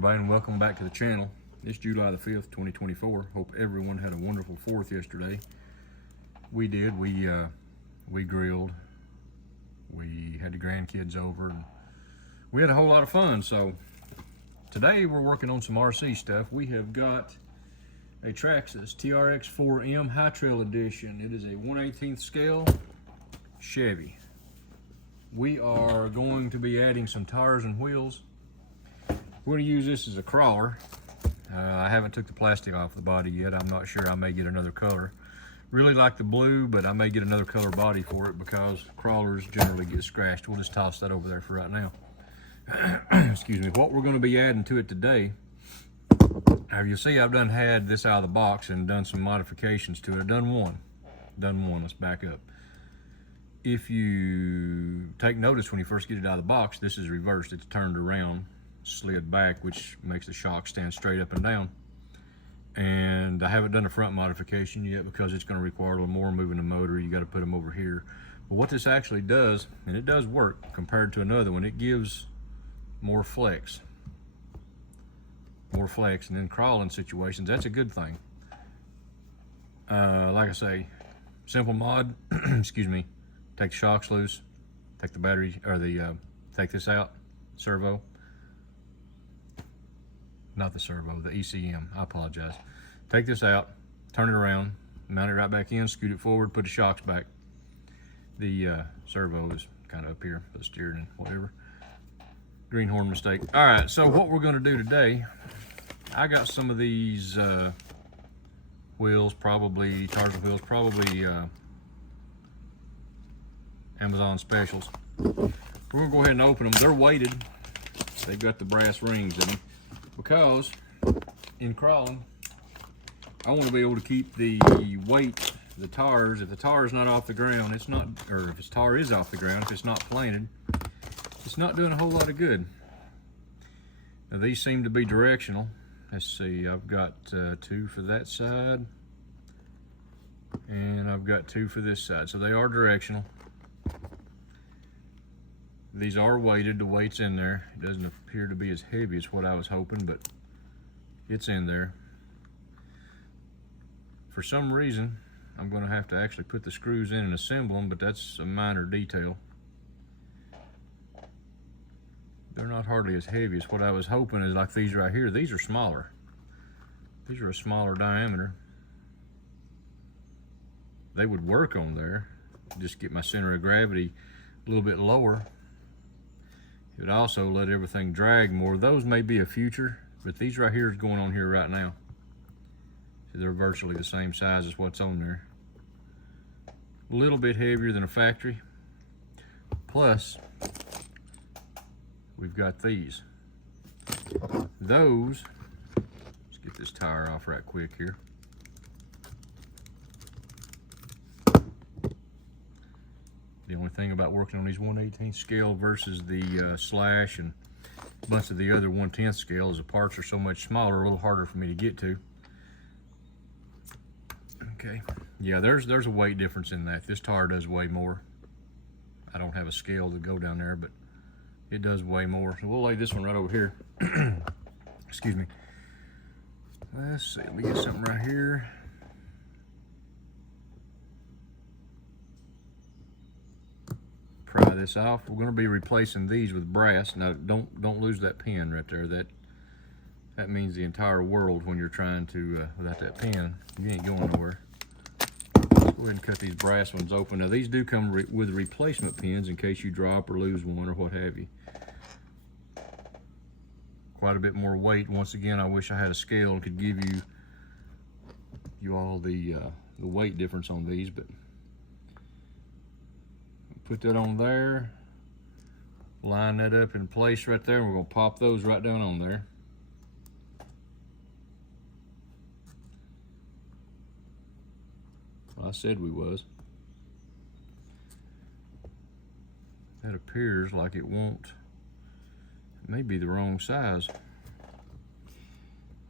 everybody, and welcome back to the channel. It's July the 5th, 2024. Hope everyone had a wonderful 4th yesterday. We did. We grilled. We had the grandkids over. And we had a whole lot of fun. So today we're working on some RC stuff. We have got a Traxxas TRX4m High Trail Edition. It is a 1/18 scale Chevy. We are going to be adding some tires and wheels. We're going to use this as a crawler. I haven't took the plastic off the body yet. I'm not sure. I may get another color. Really like the blue, but I may get another color body for it because crawlers generally get scratched. We'll just toss that over there for right now. Excuse me. What we're going to be adding to it today, now you'll see I've had this out of the box and done some modifications to it. I've done one. Let's back up. If you take notice when you first get it out of the box, this is reversed. It's turned around, slid back, which makes the shock stand straight up and down. And I haven't done a front modification yet because it's going to require a little more moving the motor. You got to put them over here. But what this actually does, and it does work compared to another one, it gives more flex. And in crawling situations, that's a good thing. Like I say, simple mod, excuse me, take the shocks loose, take the battery, or take this out, servo. Not the servo, the ECM, I apologize. Take this out, turn it around, mount it right back in, scoot it forward, put the shocks back. The servo is kind of up here, the steering and whatever. Greenhorn mistake. All right, so what we're gonna do today, I got some of these wheels, probably Tarzan wheels, probably Amazon specials. We're gonna go ahead and open them. They're weighted. They've got the brass rings in them because in crawling, I want to be able to keep the weight, the tires. If the tire is not off the ground, it's not, or if its tire is off the ground, if it's not planted, it's not doing a whole lot of good. Now these seem to be directional. Let's see, I've got 2 for that side, and I've got 2 for this side. So they are directional. These are weighted, the weight's in there. It doesn't appear to be as heavy as what I was hoping, but it's in there. For some reason, I'm gonna have to actually put the screws in and assemble them, but that's a minor detail. They're not hardly as heavy as what I was hoping. Is like these right here. These are smaller. These are a smaller diameter. They would work on there. Just get my center of gravity a little bit lower. It would also let everything drag more. Those may be a future, but these right here is going on here right now. So they're virtually the same size as what's on there. A little bit heavier than a factory. Plus, we've got these. Those, let's get this tire off right quick here. The only thing about working on these 1/18 scale versus the slash and a bunch of the other 1/10 scale is the parts are so much smaller, a little harder for me to get to. Okay, yeah, there's a weight difference in that. This tire does weigh more. I don't have a scale to go down there, but it does weigh more. So we'll lay this one right over here. Excuse me. Let's see, let me get something right here. Pry this off. We're going to be replacing these with brass. Now, don't lose that pin right there. That means the entire world when you're trying to without that pin. You ain't going nowhere. Let's go ahead and cut these brass ones open. Now, these do come with replacement pins in case you drop or lose one or what have you. Quite a bit more weight. Once again, I wish I had a scale and could give you all the weight difference on these, but. Put that on there, line that up in place right there, and we're going to pop those right down on there. Well, I said we was. That appears like it won't. It may be the wrong size.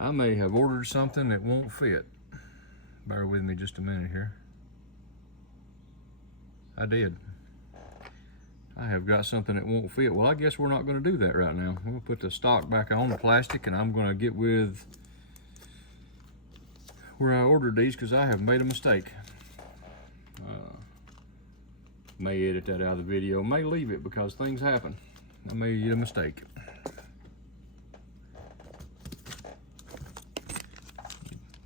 I may have ordered something that won't fit. Bear with me just a minute here. I did. I have got something that won't fit. Well, I guess we're not going to do that right now. We'll put the stock back on the plastic, and I'm going to get with where I ordered these because I have made a mistake. May edit that out of the video, may leave it because things happen. I made a mistake.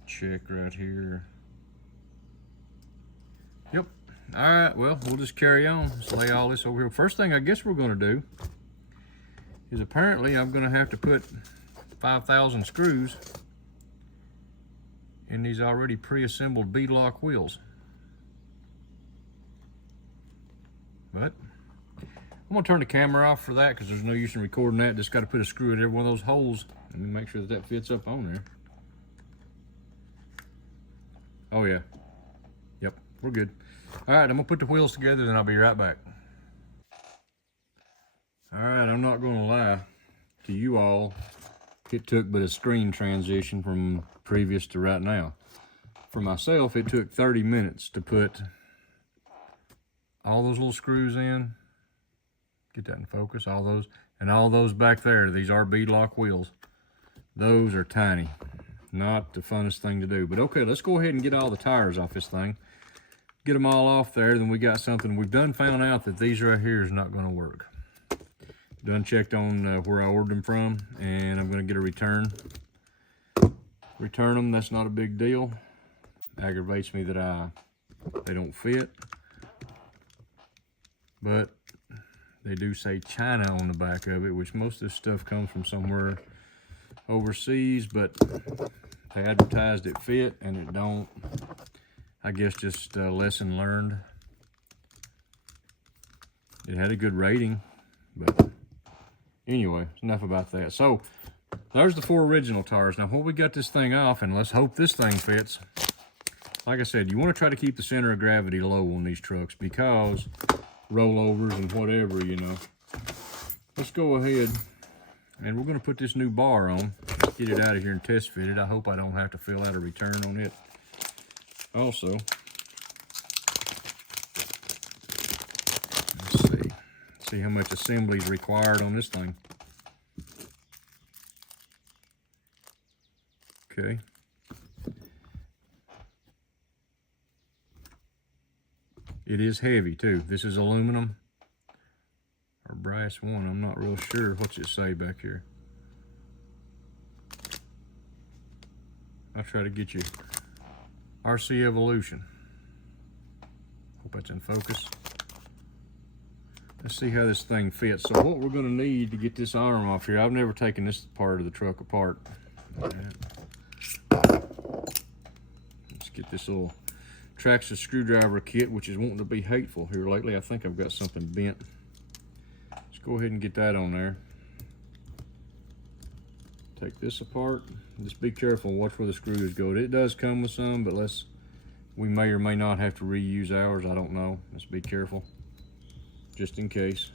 Check right here. Yep. All right, well, we'll just carry on. Let's lay all this over here. First thing I guess we're going to do is apparently I'm going to have to put 5,000 screws in these already pre-assembled beadlock wheels. But I'm going to turn the camera off for that because there's no use in recording that. Just got to put a screw in every one of those holes and make sure that that fits up on there. Oh yeah. Yep, we're good. All right, I'm gonna put the wheels together, then I'll be right back. All right, I'm not gonna lie to you all. It took but a screen transition from previous to right now. For myself, it took 30 minutes to put all those little screws in. Get that in focus, all those. And all those back there, these are beadlock wheels. Those are tiny. Not the funnest thing to do, but okay, let's go ahead and get all the tires off this thing. Get them all off there, then we got something. We've done found out that these right here is not gonna work. Done checked on where I ordered them from, and I'm gonna get a return. Return them, that's not a big deal. Aggravates me that they don't fit. But they do say China on the back of it, which most of this stuff comes from somewhere overseas, but they advertised it fit and it don't. I guess just lesson learned. It had a good rating, but anyway, enough about that. So there's the 4 original tires. Now when we got this thing off, and let's hope this thing fits, like I said, you want to try to keep the center of gravity low on these trucks because rollovers and whatever, you know. Let's go ahead and we're going to put this new bar on. Let's get it out of here and test fit it. I hope I don't have to fill out a return on it. Also, let's see how much assembly is required on this thing. Okay. It is heavy too. This is aluminum or brass one. I'm not real sure. What's it say back here? I'll try to get you RC Evolution. Hope that's in focus. Let's see how this thing fits. So what we're going to need to get this arm off here, I've never taken this part of the truck apart. Let's get this little Traxxas screwdriver kit, which is wanting to be hateful here lately. I think I've got something bent. Let's go ahead and get that on there. Take this apart. Just be careful, watch where the screws go. It does come with some, but we may or may not have to reuse ours. I don't know. Let's be careful, just in case.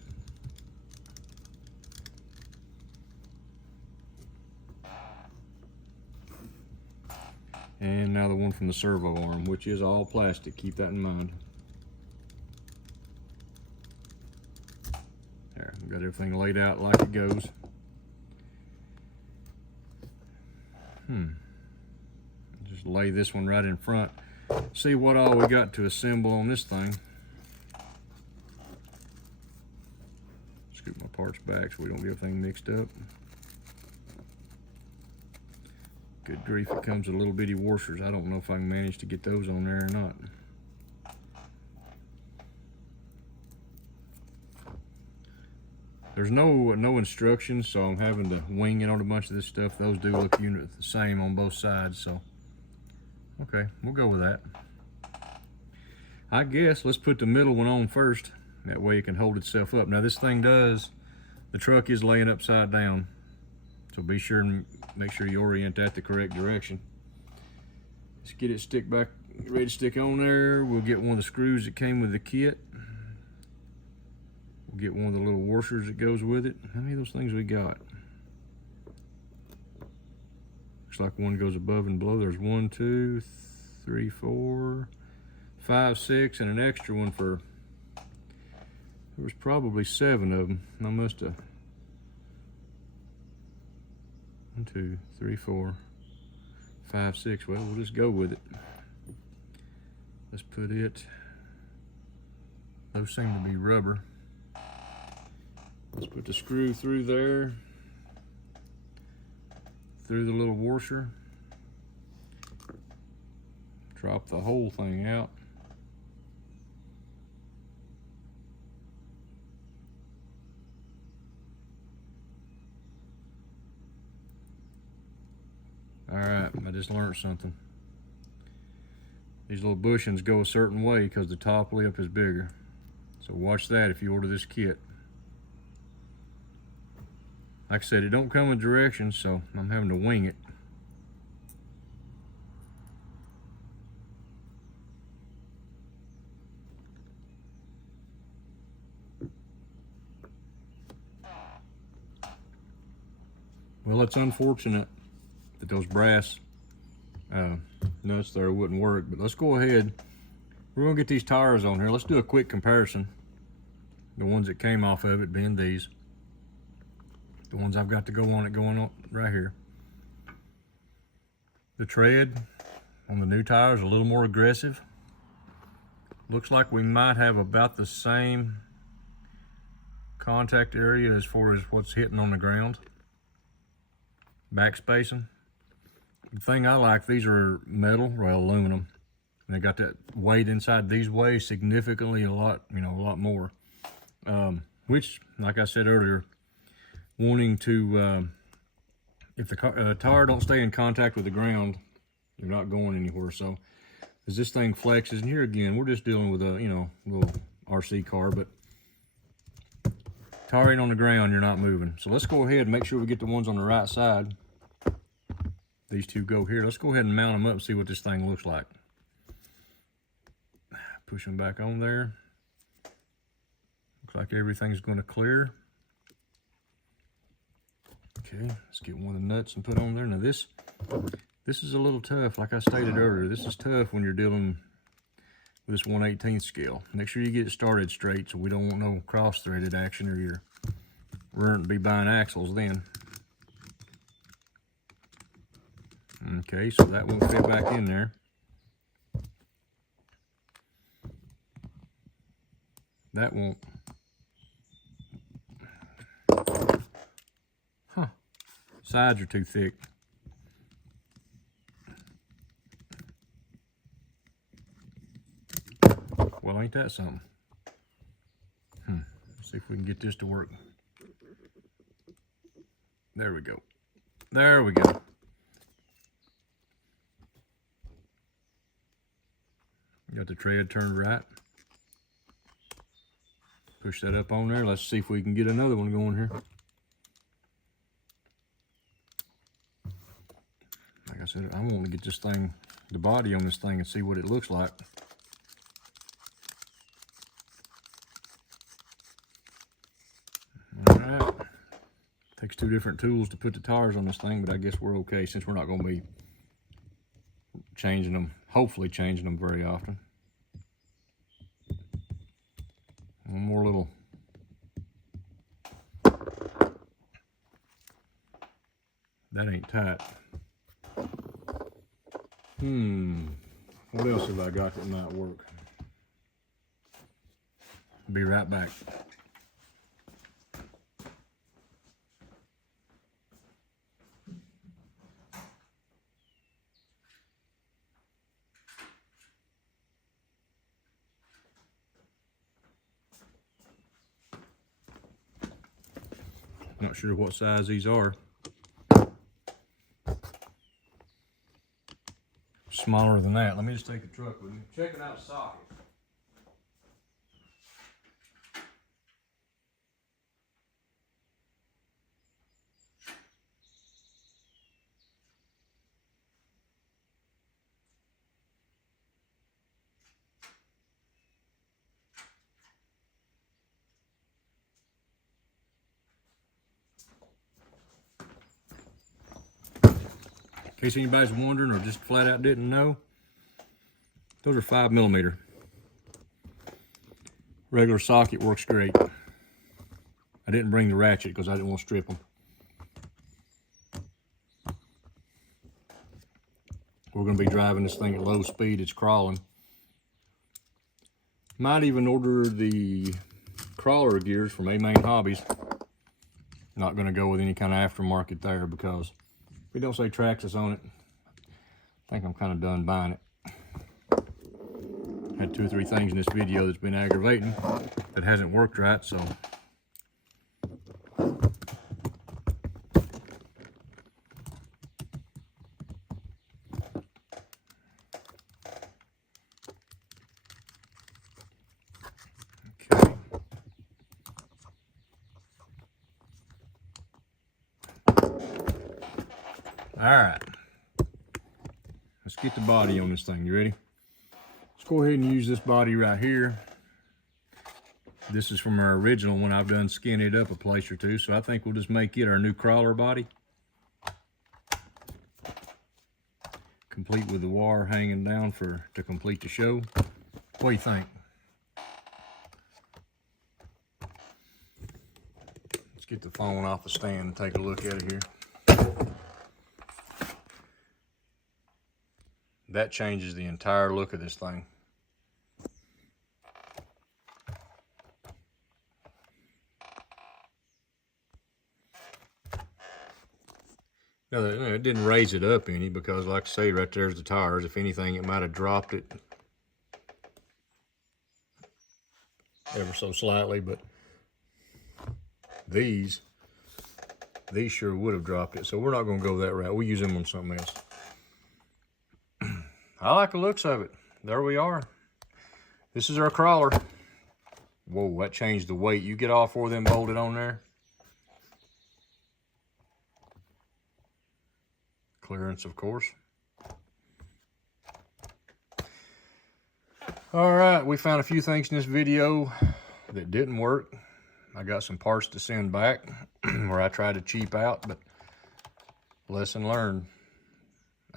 And now the one from the servo arm, which is all plastic. Keep that in mind. There, we've got everything laid out like it goes. Just lay this one right in front. See what all we got to assemble on this thing. Scoop my parts back so we don't get everything mixed up. Good grief, it comes with little bitty washers. I don't know if I can manage to get those on there or not. There's no instructions, so I'm having to wing it on a bunch of this stuff. Those do look the same on both sides, so okay, we'll go with that. I guess let's put the middle one on first. That way it can hold itself up. Now this thing the truck is laying upside down, so be sure and make sure you orient that the correct direction. Let's get it ready to stick on there. We'll get one of the screws that came with the kit. We'll get one of the little washers that goes with it. How many of those things we got? Looks like one goes above and below. There's 1, 2, 3, 4, 5, 6, and an extra one for There was probably 7 of them. I must have. 1, 2, 3, 4, 5, 6. Well, we'll just go with it. Let's put it. Those seem to be rubber. Let's put the screw through there, through the little washer. Drop the whole thing out. All right, I just learned something. These little bushings go a certain way because the top lip is bigger. So watch that if you order this kit. Like I said, it don't come in directions, so I'm having to wing it. Well, it's unfortunate that those brass nuts there wouldn't work, but let's go ahead. We're gonna get these tires on here. Let's do a quick comparison. The ones that came off of it being these. The ones I've got to go on it going on right here. The tread on the new tires a little more aggressive. Looks like we might have about the same contact area as far as what's hitting on the ground. Back spacing. The thing I like, these are metal, well, aluminum. And they got that weight inside. These weigh significantly a lot more. Which, like I said earlier, wanting to, if the tire don't stay in contact with the ground, you're not going anywhere. So as this thing flexes, and here again, we're just dealing with a, little RC car, but tire ain't on the ground, you're not moving. So let's go ahead and make sure we get the ones on the right side. These two go here. Let's go ahead and mount them up and see what this thing looks like. Push them back on there. Looks like everything's going to clear. Okay, let's get one of the nuts and put on there. Now this is a little tough. Like I stated earlier, this is tough when you're dealing with this 1/18 scale. Make sure you get it started straight so we don't want no cross-threaded action or we're going to be buying axles then. Okay, so that won't fit back in there. That won't. Huh. Sides are too thick. Well, ain't that something? Let's see if we can get this to work. There we go. There we go. Got the tread turned right. Push that up on there. Let's see if we can get another one going here. Like I said, I want to get this thing, the body on this thing, and see what it looks like. All right. Takes 2 different tools to put the tires on this thing, but I guess we're okay since we're not going to be changing them, hopefully changing them very often. One more little. That ain't tight. What else have I got that might work? Be right back. Not sure what size these are. Smaller than that. Let me just take the truck with me. Checking out sockets. In case anybody's wondering or just flat out didn't know, those are 5mm. regular socket works great. I didn't bring the ratchet because I didn't want to strip them. We're going to be driving this thing at low speed. It's crawling. Might even order the crawler gears from A-Main Hobbies. Not going to go with any kind of aftermarket there because if it don't say Traxxas on it, I think I'm kind of done buying it. Had 2 or 3 things in this video that's been aggravating that hasn't worked right, so. Okay. All right. Let's get the body on this thing. You ready? Let's go ahead and use this body right here. This is from our original one. I've done skin it up a place or two, so I think we'll just make it our new crawler body. Complete with the wire hanging down to complete the show. What do you think? Let's get the phone off the stand and take a look at it here. That changes the entire look of this thing. Now, it didn't raise it up any because, like I say, right there's the tires. If anything, it might have dropped it ever so slightly, but these sure would have dropped it. So we're not going to go that route. We'll use them on something else. I like the looks of it. There we are. This is our crawler. Whoa, that changed the weight. You get all 4 of them bolted on there. Clearance, of course. All right, we found a few things in this video that didn't work. I got some parts to send back where I tried to cheap out, but lesson learned.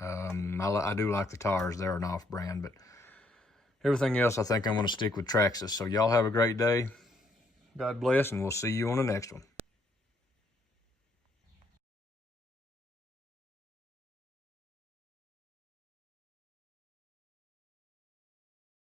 I do like the tires. They're an off-brand, but everything else I think I'm going to stick with Traxxas. So y'all have a great day. God bless, and we'll see you on the next one.